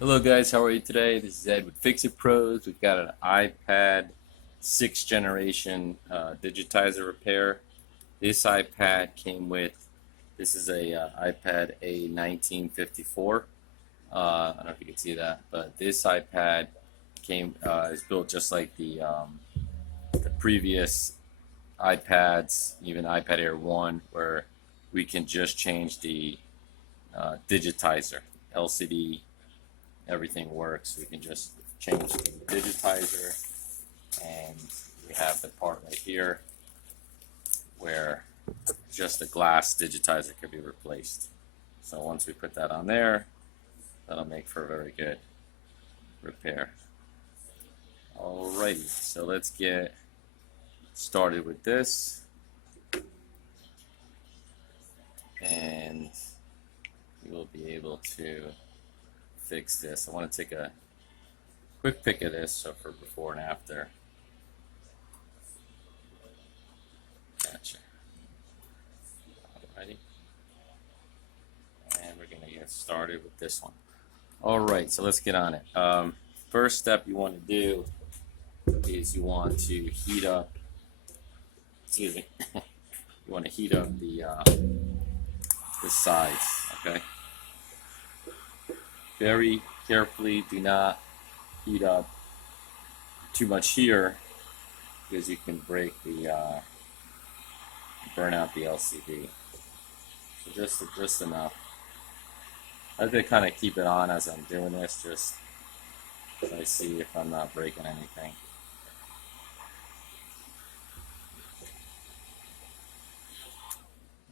Hello guys, how are you today? This is Ed with Fix It Pros. We've got an iPad 6th generation digitizer repair. This iPad came with, this is a iPad A 1954. I don't know if you can see that, but this iPad is built just like the previous iPads, even iPad Air 1, where we can just change the digitizer, LCD. Everything works. We can just change the digitizer, and we have the part right here where just the glass digitizer could be replaced. So once we put that on there, that'll make for a very good repair. Alrighty, so let's get started with this, and we will be able to fix this. I want to take a quick pic of this so for before and after. Gotcha. Alrighty. And we're going to get started with this one. Alright, so let's get on it. First step you want to do is you want to heat up, excuse me, you want to heat up the sides, okay? Very carefully, do not heat up too much here because you can break burn out the LCD. So just enough. I have to kind of keep it on as I'm doing this, just so I see if I'm not breaking anything.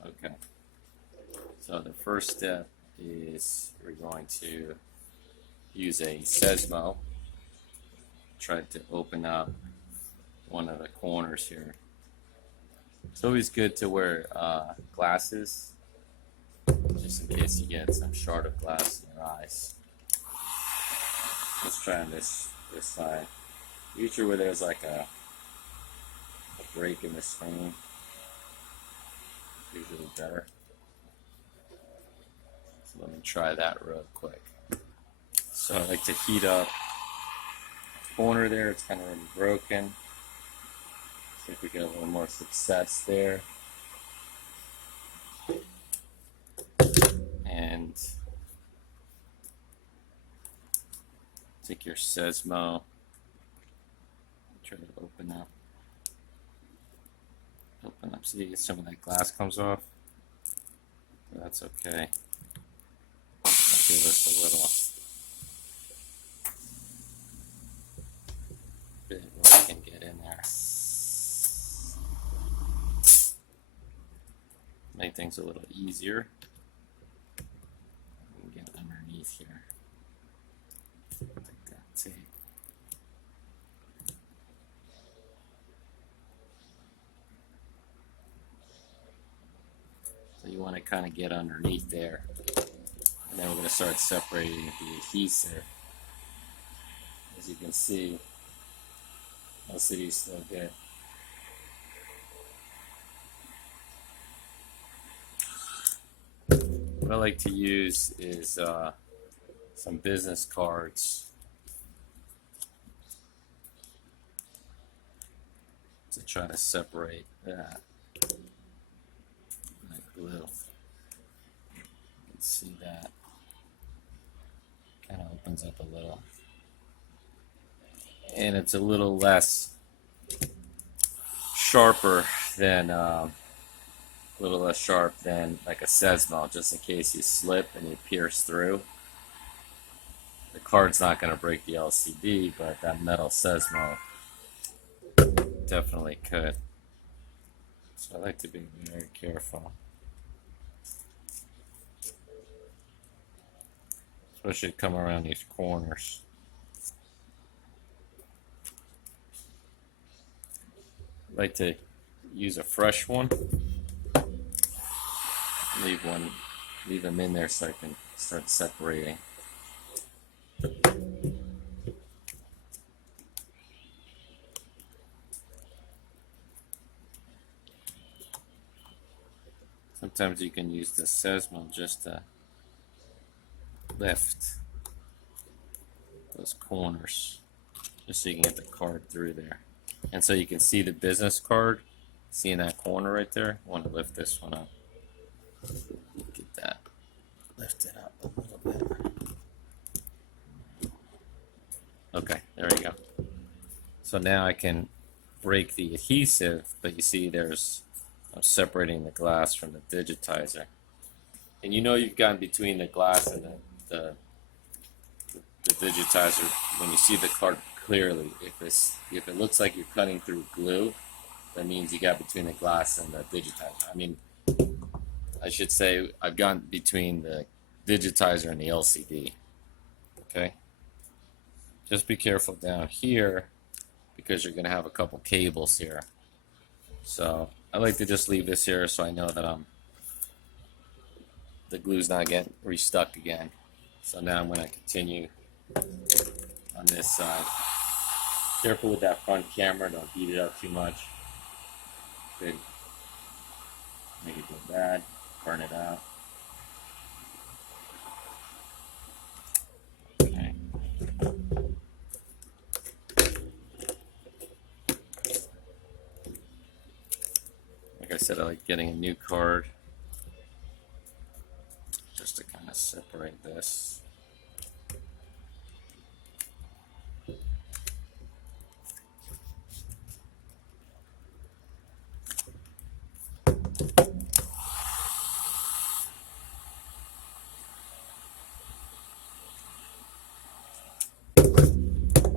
Okay. So the first step is we're going to use a Sesmo. Try to open up one of the corners here. It's always good to wear glasses, just in case you get some shard of glass in your eyes. Let's try on this side. Usually where there's like a break in the screen, it's usually better. So let me try that real quick. So I like to heat up the corner there. It's kind of already broken. See if we get a little more success there. And take your Sesmo. Try to open up. See, some of that glass comes off. That's okay. That'll give us a little bit where we can get in there. Make things a little easier. We can get underneath here. Like that tape. So you want to kind of get underneath there. And then we're going to start separating the adhesive. As you can see, LCD is still good. What I like to use is some business cards to try to separate that glue. You can see that kind of opens up a little, and it's a little less sharper than like a Sesmo, just in case you slip and you pierce through. The card's not going to break the LCD, but that metal Sesmo definitely could. So I like to be very careful, especially come around these corners. I like to use a fresh one. Leave them in there so I can start separating. Sometimes you can use the Sesmo just to lift those corners, just so you can get the card through there. And so you can see the business card, see in that corner right there. I want to lift this one up. Look at that. Lift it up a little bit. Okay, there we go. So now I can break the adhesive, but you see I'm separating the glass from the digitizer. And you know you've gotten between the glass and the digitizer when you see the card clearly. If it looks like you're cutting through glue, that means you got between the glass and the digitizer. I mean, I should say I've gotten between the digitizer and the LCD. Okay? Just be careful down here because you're going to have a couple cables here. So I like to just leave this here so I know that the glue's not getting restuck again. So now I'm going to continue on this side. Careful with that front camera, don't heat it up too much. Could make it go bad, burn it out. Okay. Like I said, I like getting a new card just to kind of separate this.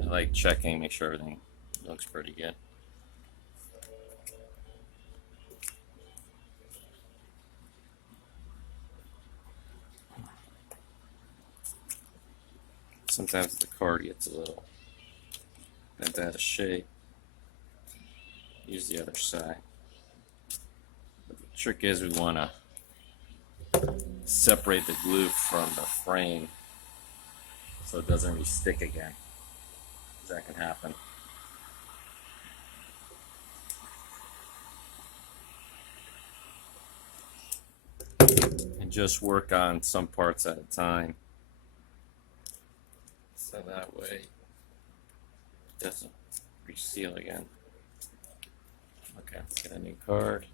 I like checking, make sure everything looks pretty good. Sometimes the card gets a little bent out of shape. Use the other side. But the trick is we want to separate the glue from the frame so it doesn't re-stick again. That can happen. And just work on some parts at a time. So that way it doesn't reseal again. Okay, let's get a new card.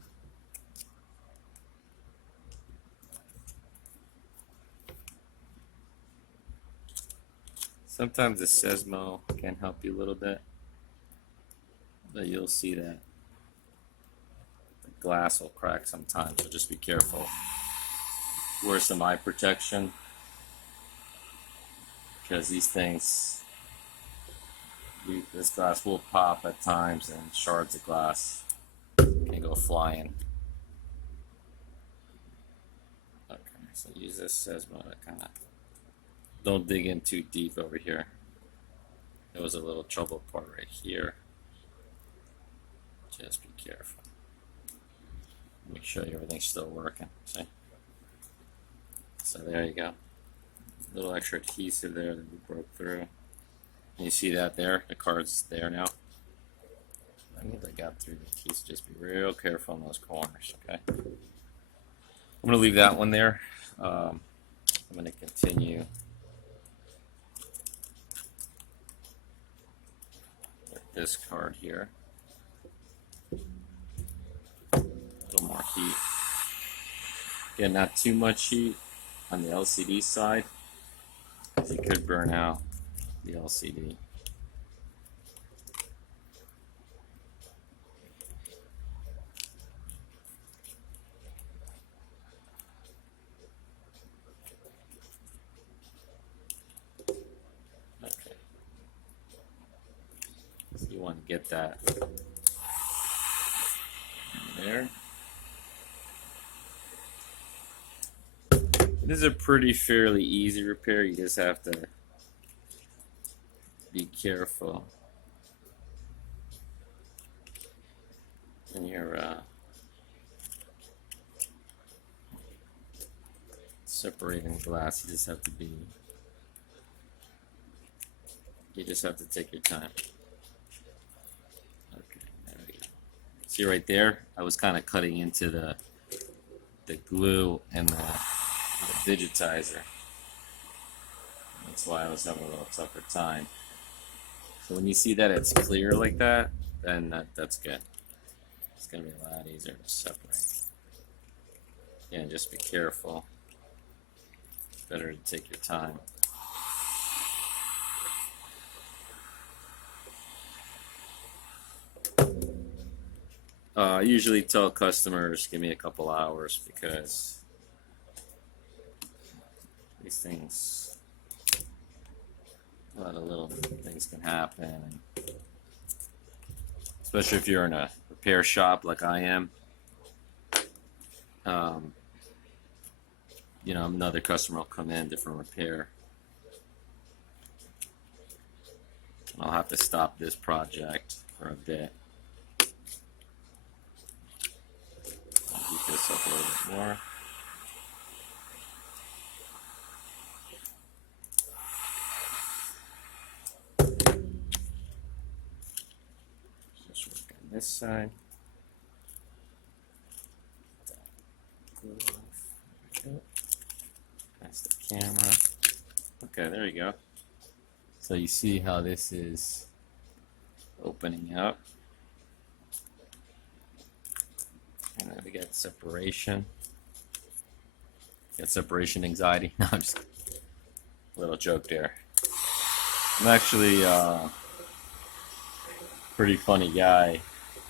Sometimes the Sesmo can help you a little bit, but you'll see that the glass will crack sometimes, so just be careful. Wear some eye protection, because these things, this glass will pop at times and shards of glass can go flying. Okay, so use this Sesmo to kind of, don't dig in too deep over here. There was a little trouble part right here. Just be careful. Make sure everything's still working. See? So there you go. A little extra adhesive there that we broke through. And you see that there? The card's there now. I mean, I got through the adhesive. Just be real careful on those corners, okay? I'm going to leave that one there. I'm going to continue this card here. A little more heat. Again, not too much heat on the LCD side, because you could burn out the LCD. Okay. So you want to get that there. This is a pretty fairly easy repair. You just have to be careful when you're separating glass. You just have to take your time. Okay, there we go. See right there, I was kind of cutting into the glue and the digitizer. That's why I was having a little tougher time. So when you see that it's clear like that, then that's good. It's going to be a lot easier to separate. Yeah, just be careful. It's better to take your time. I usually tell customers, give me a couple hours because these things, a lot of little things can happen. Especially if you're in a repair shop like I am. You know, another customer will come in, different repair. I'll have to stop this project for a bit. I'll beat this up a little bit more. Just work on this side. That's the camera. Okay, there you go. So you see how this is opening up. And then we got separation. Got separation anxiety. No, I'm just a little joke there. I'm actually a pretty funny guy.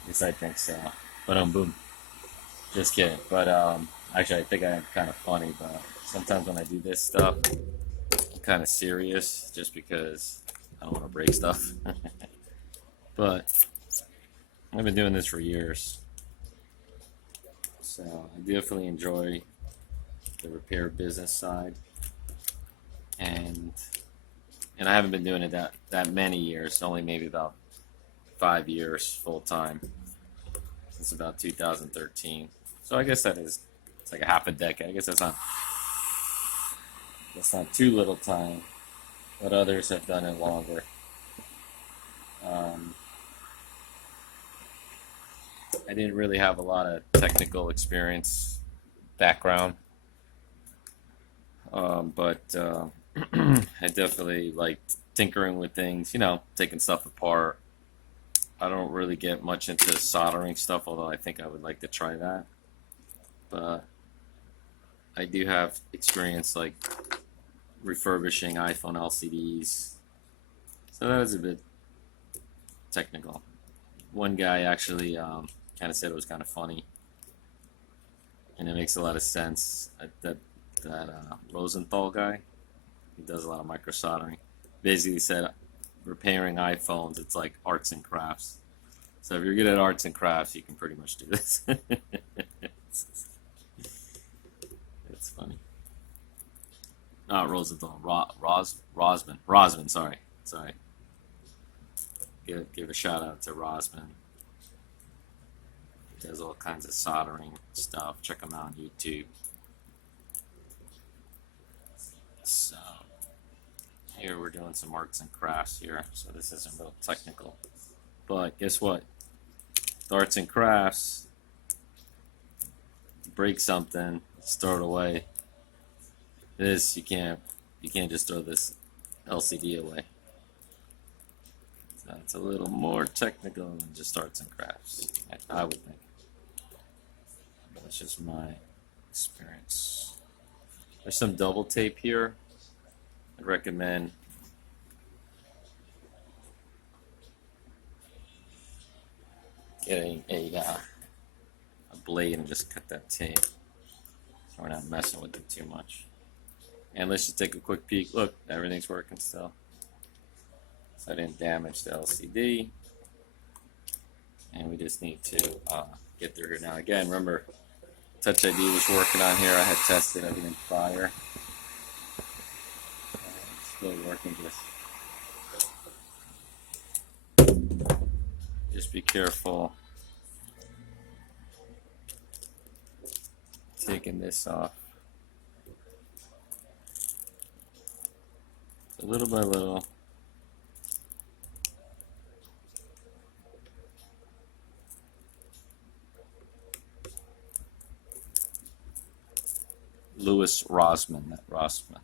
At least I think so. But boom. Just kidding. But actually I think I am kind of funny, but sometimes when I do this stuff, I'm kind of serious just because I don't want to break stuff. But I've been doing this for years. So I definitely enjoy the repair business side. And I haven't been doing it that many years, only maybe about 5 years full time. Since about 2013. So I guess it's like a half a decade. I guess that's not too little time, but others have done it longer. I didn't really have a lot of technical experience background, but I definitely liked tinkering with things, you know, taking stuff apart. I don't really get much into soldering stuff, although I think I would like to try that. But I do have experience like refurbishing iPhone LCDs. So that was a bit technical. One guy actually kind of said it was kind of funny. And it makes a lot of sense. That Rosenthal guy, he does a lot of micro soldering. Basically said repairing iPhones, it's like arts and crafts. So if you're good at arts and crafts, you can pretty much do this. It's funny. Not Rosenthal, Rosman. Sorry. Give a shout out to Rosman. He does all kinds of soldering stuff. Check him out on YouTube. So here we're doing some arts and crafts here, so this isn't real technical. But guess what? The arts and crafts, break something, just throw it away. This you can't just throw this LCD away. So it's a little more technical than just arts and crafts, I would think. But that's just my experience. There's some double tape here. I'd recommend getting a blade and just cut that tape so we're not messing with it too much. And let's just take a quick peek. Look, everything's working still. So I didn't damage the LCD. And we just need to get through here. Now again, remember, Touch ID was working on here. I had tested everything prior. Still working just be careful taking this off. So little by little. Louis Rosman, not Rossman.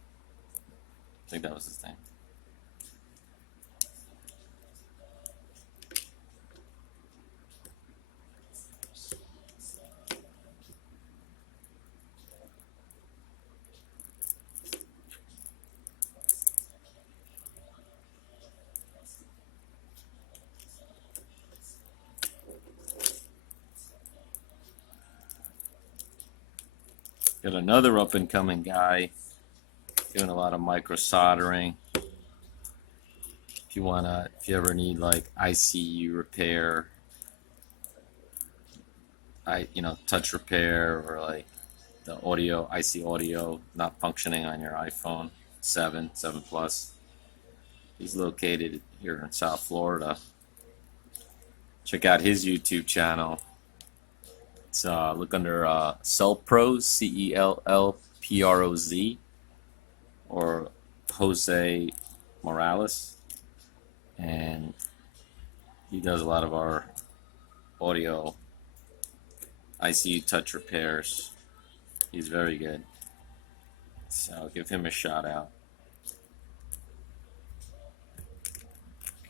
think that was his name. Got another up-and-coming guy doing a lot of micro soldering. If you ever need like ICU repair, touch repair, or like the IC audio not functioning on your iPhone 7 Plus. He's located here in South Florida. Check out his YouTube channel. It's look under Cellpros, CELLPROZ, or Jose Morales, and he does a lot of our audio ICU touch repairs. He's very good, so give him a shout out.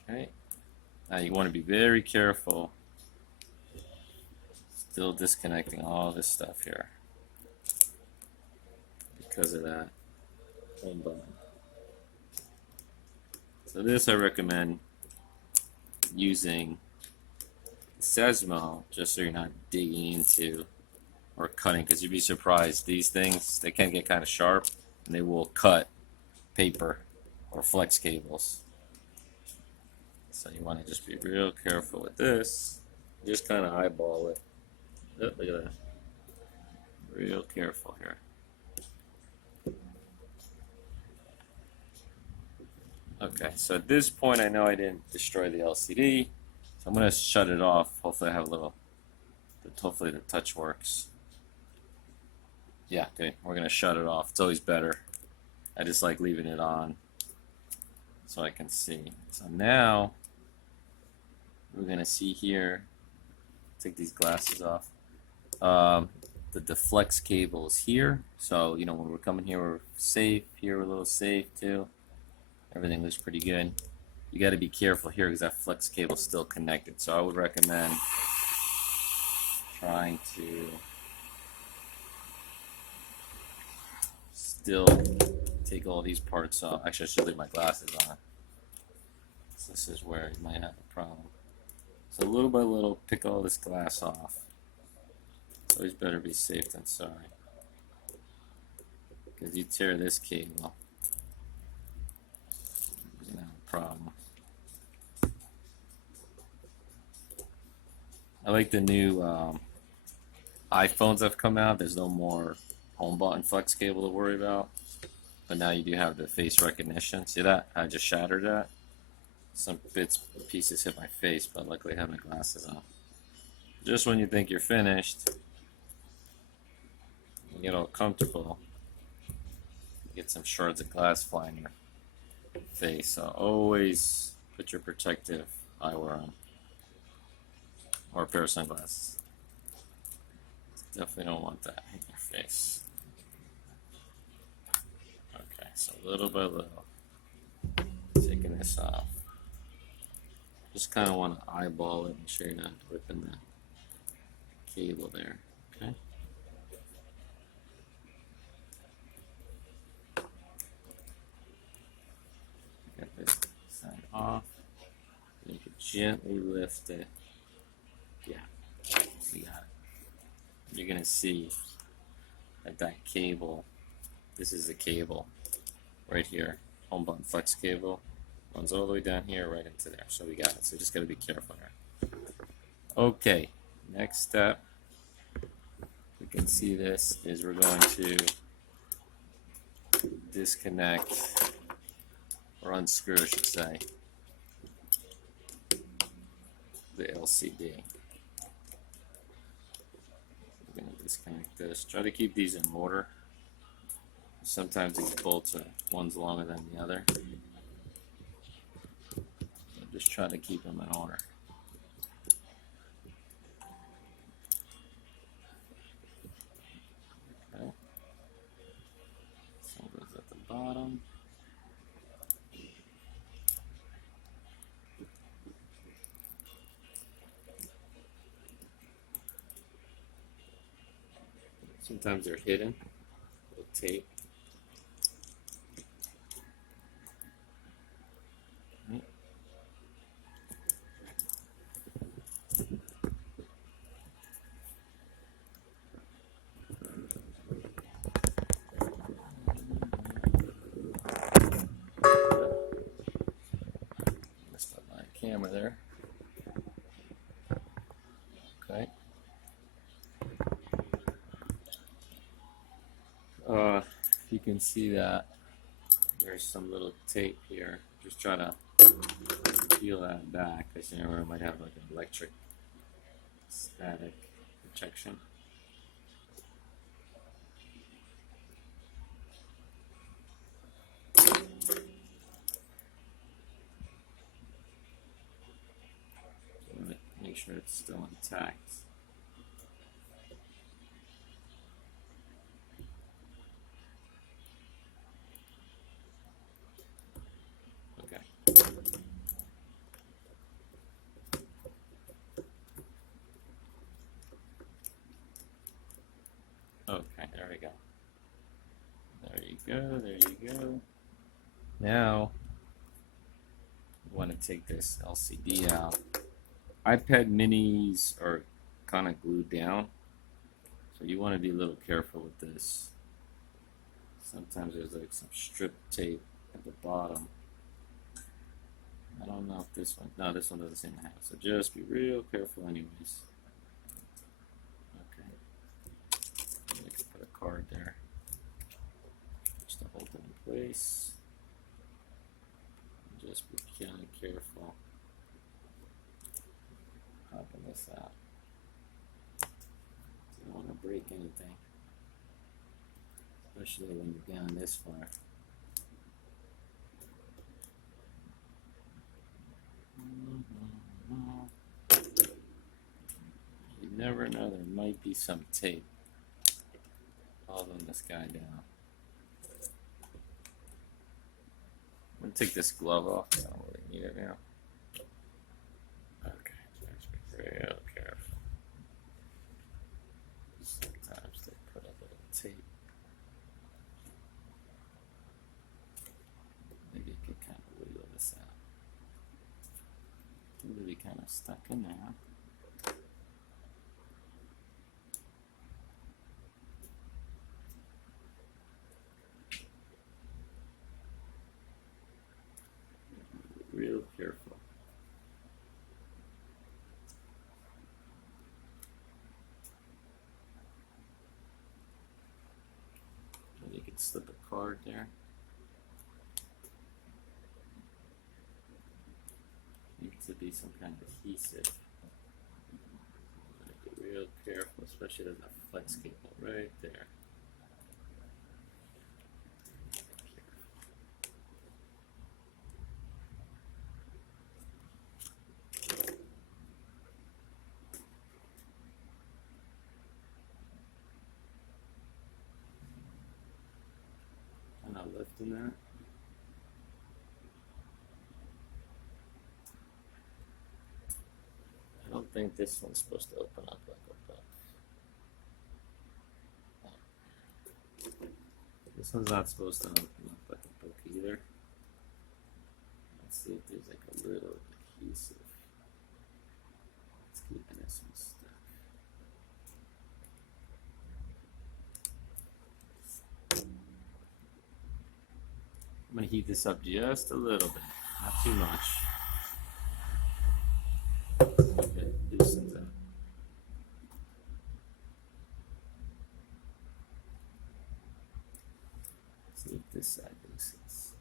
Okay, now you want to be very careful. Still disconnecting all this stuff here because of that home button. So this I recommend using Sesmo, just so you're not digging into or cutting, because you'd be surprised. These things, they can get kind of sharp and they will cut paper or flex cables. So you want to just be real careful with this. Just kind of eyeball it. Oh, look at that. Real careful here. Okay, so at this point I know I didn't destroy the LCD, so I'm going to shut it off. Hopefully I have a little, hopefully the touch works. Yeah, okay, we're going to shut it off. It's always better. I just like leaving it on so I can see. So now we're going to see here, take these glasses off. The deflex cable is here, so when we're coming here we're safe. Here we're a little safe too. Everything looks pretty good. You got to be careful here because that flex cable is still connected, so I would recommend trying to still take all these parts off. Actually, I should leave my glasses on. So this is where you might have a problem. So little by little, pick all this glass off. It's always better be safe than sorry. Because you tear this cable, you're going to have a problem. I like the new iPhones that have come out. There's no more home button flex cable to worry about. But now you do have the face recognition. See that? I just shattered that. Some pieces hit my face, but luckily I have my glasses on. Just when you think you're finished, you get all comfortable, you get some shards of glass flying in your face. So always put your protective eyewear on, or a pair of sunglasses. Definitely don't want that in your face. Okay, so little by little, taking this off. Just kind of want to eyeball it, make sure you're not ripping the cable there. Okay. Get this side off. You can gently lift it. Yeah, we got it. You're gonna see that cable. This is the cable right here. Home button flex cable runs all the way down here, right into there. So we got it. So just gotta be careful here. Okay, next step. We can see this is we're going to disconnect, or unscrew, I should say, the LCD. We're going to disconnect this. Try to keep these in order. Sometimes these bolts are one's longer than the other. So just try to keep them in order. Okay. So goes at the bottom. Sometimes they're hidden. Little tape. Messed up my camera there. Okay. You can see that there's some little tape here. Just try to peel that back because you know it might have like an electric static protection. Make sure it's still intact. Okay. Okay, there we go. There you go, there you go. Now, you want to take this LCD out. iPad minis are kind of glued down, so you want to be a little careful with this. Sometimes there's like some strip tape at the bottom. I don't know if this one, no, this one doesn't seem to have it, so just be real careful anyways. Okay, I can put a card there just to hold it in place. Just be kind of careful popping this out. You don't want to break anything, especially when you're down this far. You never know, there might be some tape holding this guy down. I'm going to take this glove off, I don't really need it now. Okay, just be real careful. Sometimes they put a little tape. Maybe you could kind of wiggle this out. It's really kind of stuck in there. Real careful. You could slip a card there. Needs to be some kind of adhesive. Be real careful, especially there's a flex cable right there. I'm not lifting that. I don't think this one's supposed to open up like a book. This one's not supposed to open up like a book either. Let's see if there's like a little adhesive. It's keeping this one stuck. I'm going to heat this up just a little bit, not too much. Okay, loosens up. See if this side loosens.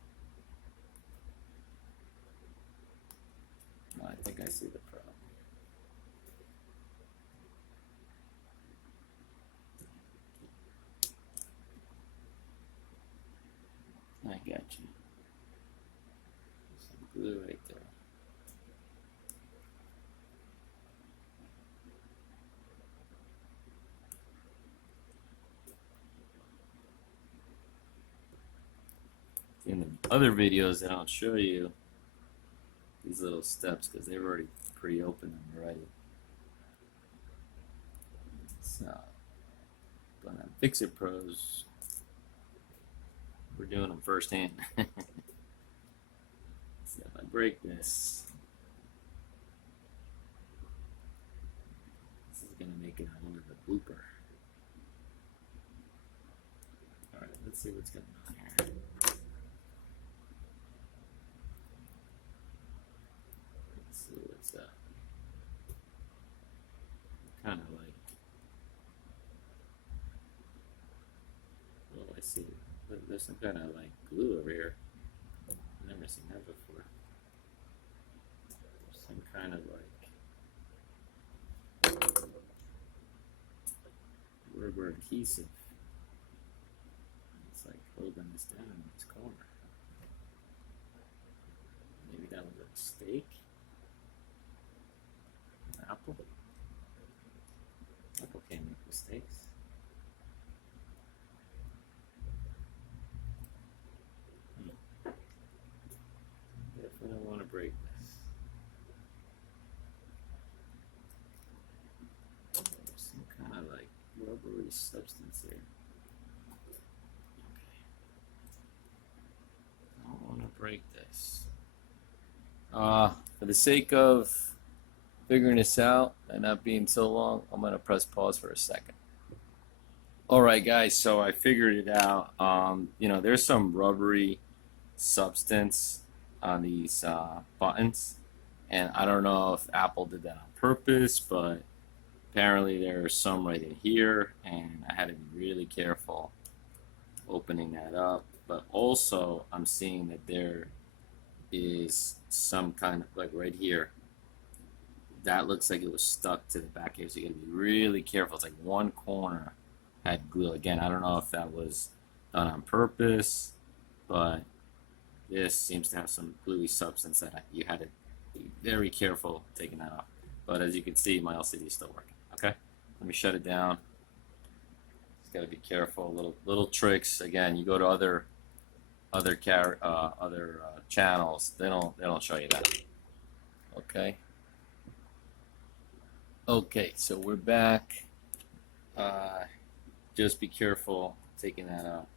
Oh, I think I see the problem. I got you. Some glue right there. In the other videos, they don't show you these little steps because they've already pre-opened them already. So But on Fix-It Pros, we're doing them firsthand. So if I break this, this is going to make it onto the blooper. Alright, let's see what's going on here. Let's see what's up. Kind of like, oh, I see. There's some kind of like glue over here. I've never seen that before. Some kind of like rubber adhesive. It's like holding this down in this corner. Maybe that was a mistake. An apple. Apple can't make mistakes. Definitely don't want to break this. There's some kind of like rubbery substance here. Okay. I don't want to break this. For the sake of figuring this out and not being so long, I'm going to press pause for a second. Alright guys, so I figured it out. You know, there's some rubbery substance on these buttons, and I don't know if Apple did that on purpose, but apparently there's some right in here, and I had to be really careful opening that up. But also I'm seeing that there is some kind of, like right here, that looks like it was stuck to the back here, so you gotta be really careful. It's like one corner had glue. Again, I don't know if that was done on purpose, but this seems to have some gluey substance that you had to be very careful taking that off. But as you can see, my LCD is still working. Okay, let me shut it down. Just gotta be careful. Little tricks. Again, you go to other channels, they don't show you that. Okay. Okay, so we're back. Just be careful taking that out.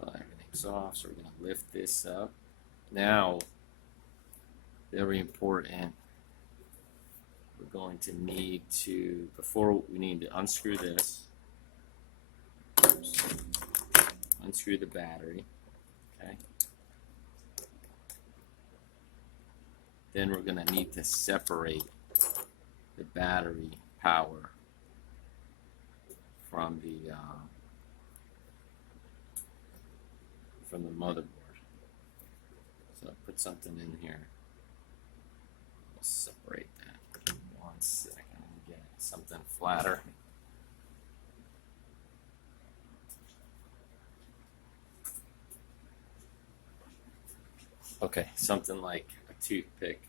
So everything's off, so we're going to lift this up. Now, very important, we're going to need to, we need to unscrew this. Oops. Unscrew the battery. Okay. Then we're going to need to separate the battery power from the motherboard. So I'll put something in here. We'll separate that. Give me 1 second and get something flatter. Okay, something like a toothpick.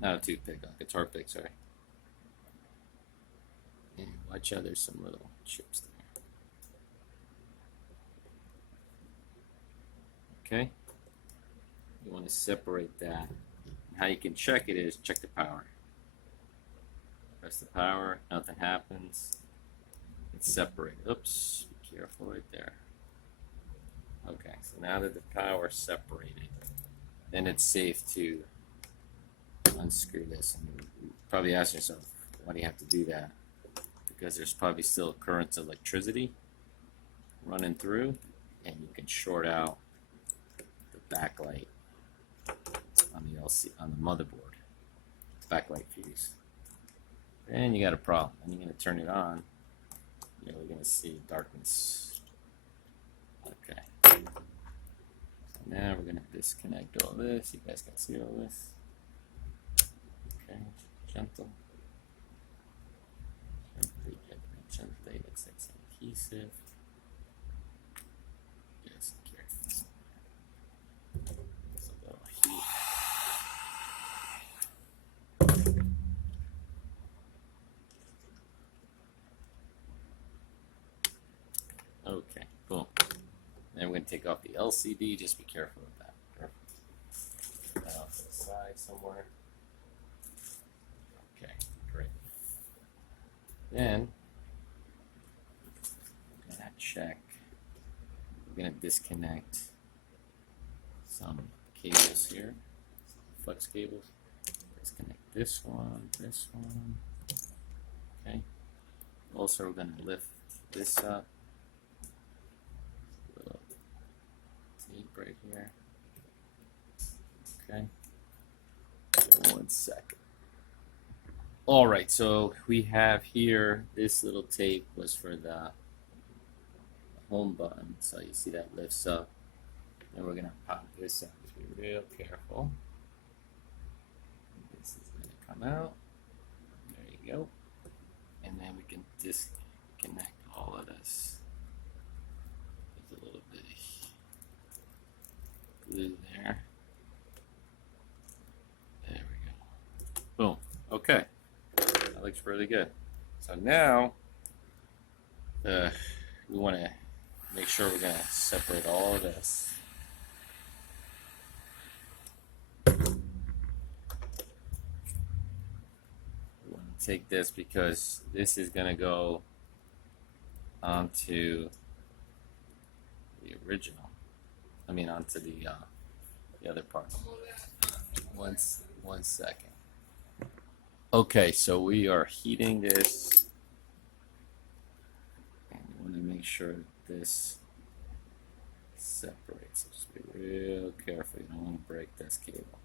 Not a toothpick, a guitar pick, sorry. And watch out, there's some little chips there. Okay? You want to separate that. And how you can check it is check the power. Press the power, nothing happens. It's separated. Oops, be careful right there. Okay, so now that the power's separated, then it's safe to unscrew this. And you're probably asking yourself, why do you have to do that? Because there's probably still currents of electricity running through, and you can short out the backlight on the motherboard, backlight fuse. And you got a problem. And you're going to turn it on, you're going to see darkness. Okay. So now we're going to disconnect all this. You guys can see all this. Okay, gentle. Gently, looks like some adhesive. Just careful. There's a little heat. Okay, boom. Then we're going to take off the LCD. Just be careful with that. Perfect. Put that off to the side somewhere. Okay, great. Then disconnect some cables here, flex cables. Disconnect this one, okay. Also, we're going to lift this up, little tape right here, okay. 1 second. All right, so we have here, this little tape was for the home button, so you see that lifts up, and we're gonna pop this out. Just be real careful. This is gonna come out. There you go, and then we can disconnect all of this. There's a little bit of glue there. There we go. Boom. Okay, that looks really good. So now we want to make sure we're going to separate all of this. We want to take this because this is going to go onto the original. I mean onto the other part. One second. Okay, so we are heating this, and we want to make sure that this separates. So just be real careful, you don't want to break this cable.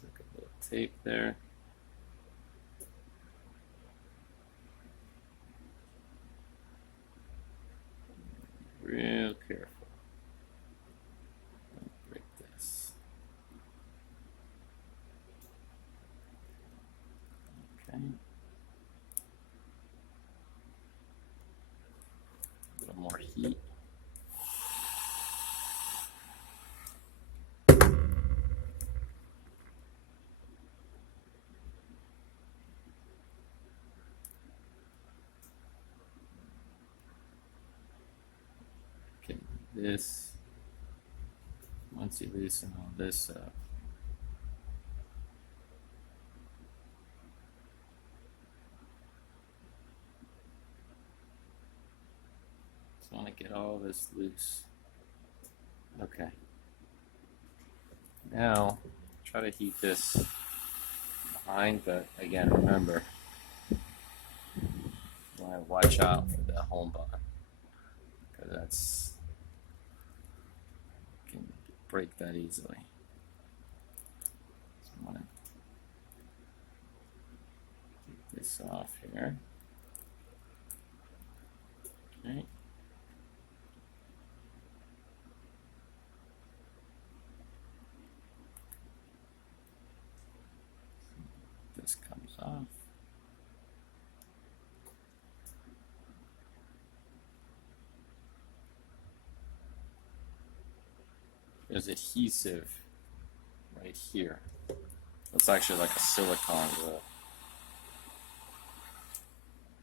There's like a little tape there. Real careful. Don't break this. Okay. A little more heat. Okay, this, once you loosen all this up, just want to get all this loose. Okay. Now, try to heat this behind, but again, remember, you want to watch out for the home button, because that's can break that easily. So I want to take this off here. Okay. This comes off. There's adhesive right here. It's actually like a silicone glue.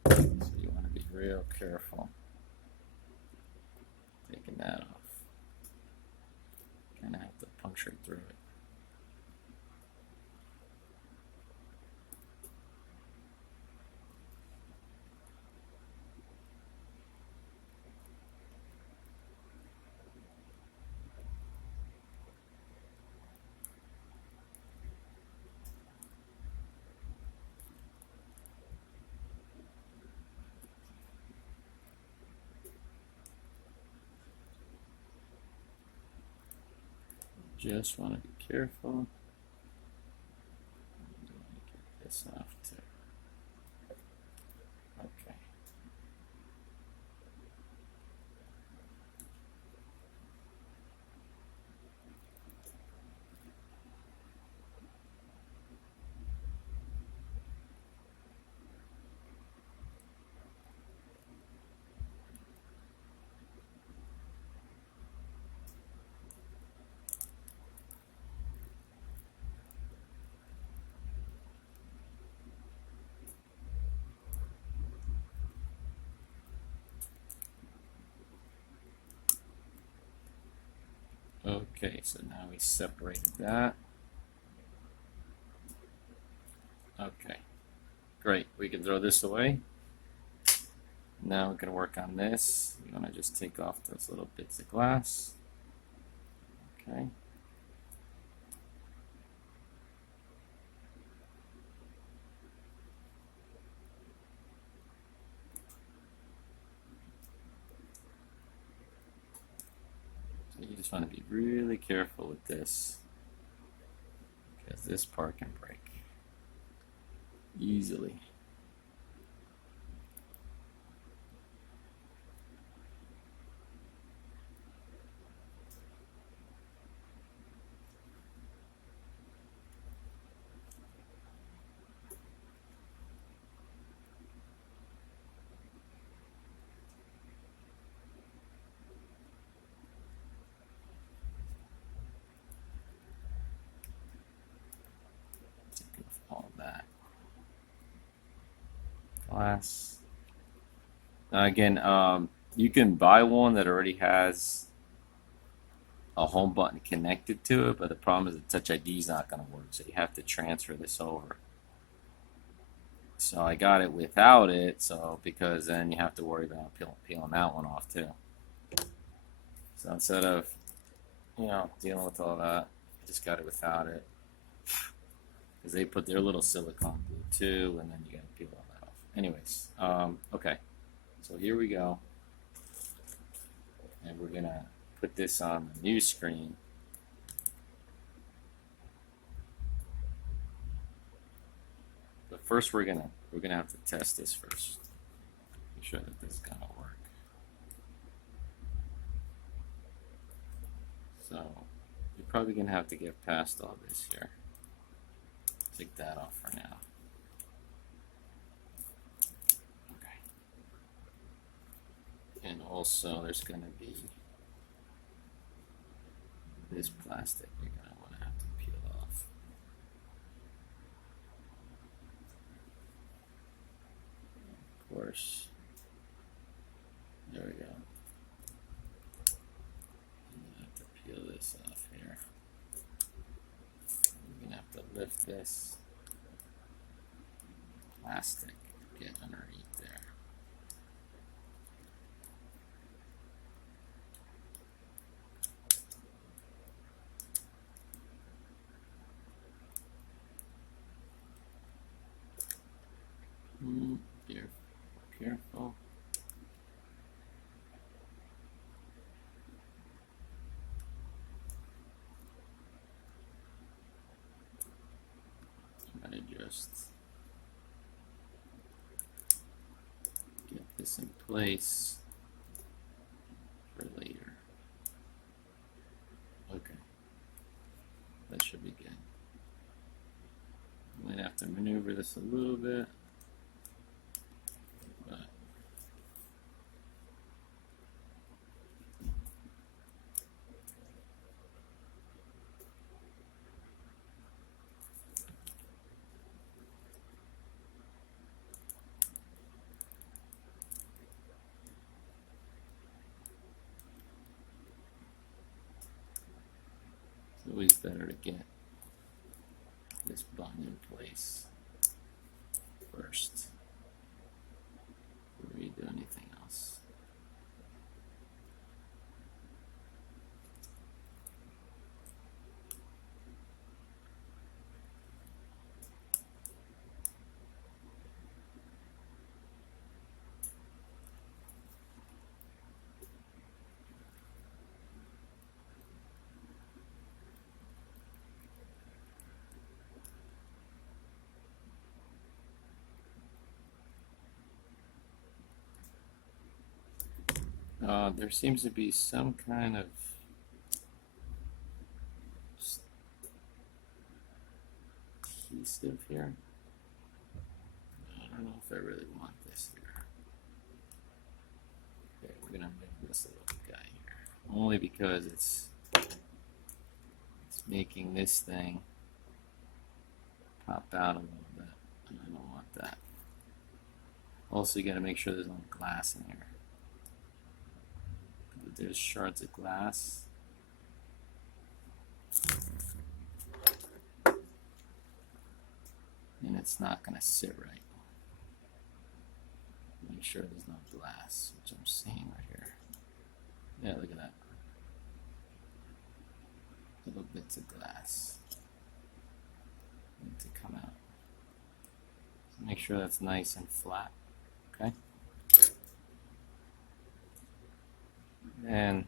So you want to be real careful taking that off. Kind of have to puncture through it. Just want to be careful. Get this off too. Okay. Okay, so now we separated that. Okay, great. We can throw this away. Now we're going to work on this. You want to just take off those little bits of glass. Okay. So you just want to be really careful with this, because this part can break easily. Take off all that glass. Now again, you can buy one that already has a home button connected to it, but the problem is the Touch ID is not going to work, so you have to transfer this over. So I got it without it, so because then you have to worry about peeling that one off too. So instead of, dealing with all that, I just got it without it, because they put their little silicone glue too, and then you got to peel all that off. Anyways, okay, so here we go, and we're gonna put this on the new screen. But first, we're gonna have to test this first. Make sure that this is gonna work. So you're probably gonna have to get past all this here. Take that off for now. Okay. And also, there's gonna be this plastic you're gonna want to have to peel off. Of course. There we go. I'm gonna have to peel this off here. I'm gonna have to lift this plastic, get underneath there. Careful. Try to just get this in place for later. Okay, that should be good. I'm gonna have to maneuver this a little bit. It's always better to get this button in place first before you do anything else. There seems to be some kind of adhesive here. I don't know if I really want this here. Okay, we're gonna move this little guy here, only because it's making this thing pop out a little bit, and I don't want that. Also, you gotta make sure there's no glass in here. There's shards of glass. And it's not going to sit right. Make sure there's no glass, which I'm seeing right here. Yeah, look at that. Little bits of glass need to come out. So make sure that's nice and flat. Okay. And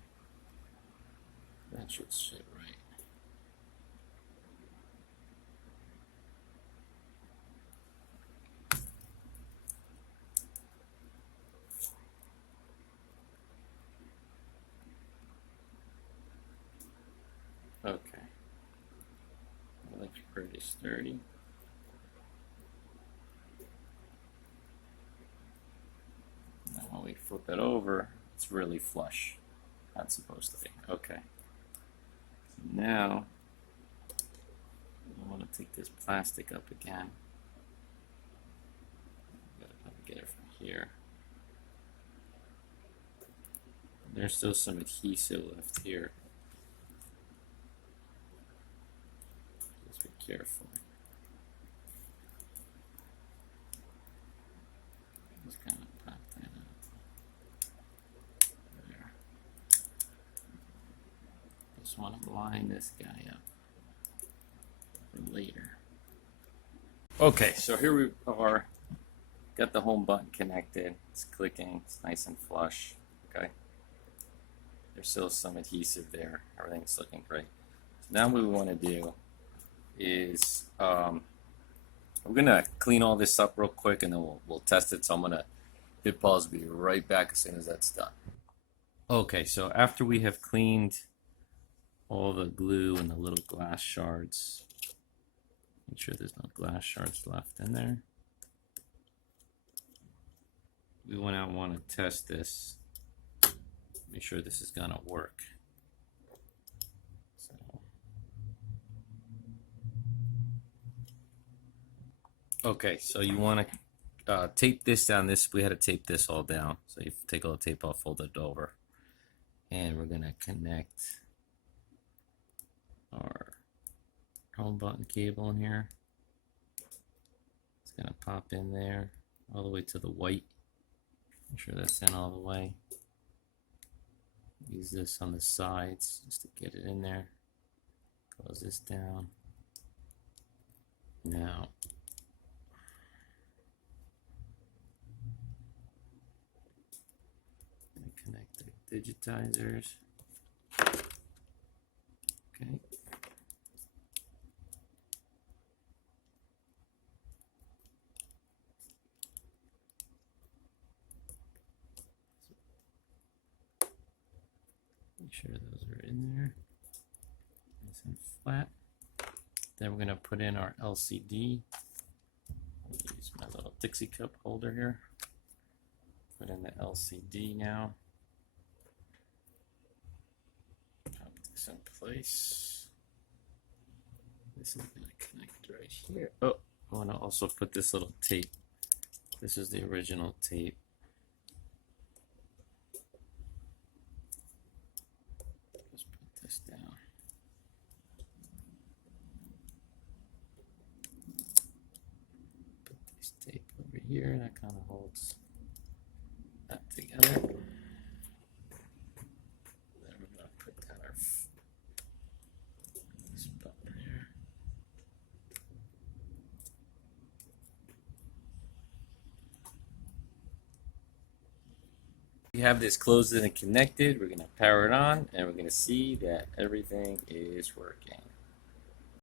that should sit right. Okay. That looks pretty sturdy. Now when we flip it over, it's really flush. That's supposed to be. Okay. So now I want to take this plastic up again. Gotta probably get it from here. There's still some adhesive left here. Just be careful. Just kind of pop that out. There. Just want to line this guy up for later. Okay, so here we are. Got the home button connected. It's clicking. It's nice and flush. Okay. There's still some adhesive there. Everything's looking great. So now what we want to do is we're gonna clean all this up real quick, and then we'll test it. So I'm gonna hit pause. Be right back as soon as that's done. Okay, so after we have cleaned all the glue and the little glass shards, make sure there's no glass shards left in there. We want to test this. Make sure this is gonna work. So, okay, so you want to tape this down. We had to tape this all down. So you take all the tape off, fold it over, and we're gonna connect our home button cable in here. It's gonna pop in there all the way to the white. Make sure that's in all the way. Use this on the sides just to get it in there. Close this down. Now, connect the digitizers. Okay. Make sure those are in there, nice and flat. Then we're going to put in our LCD. I'll use my little Dixie cup holder here. Put in the LCD now. Pop this in place. This is going to connect right here. Oh, I want to also put this little tape. This is the original tape. Down. Put this tape over here, that kind of holds that together. Then we're going to put down our this button here. We have this closed and connected. We're going to power it on, and we're going to see that everything is working.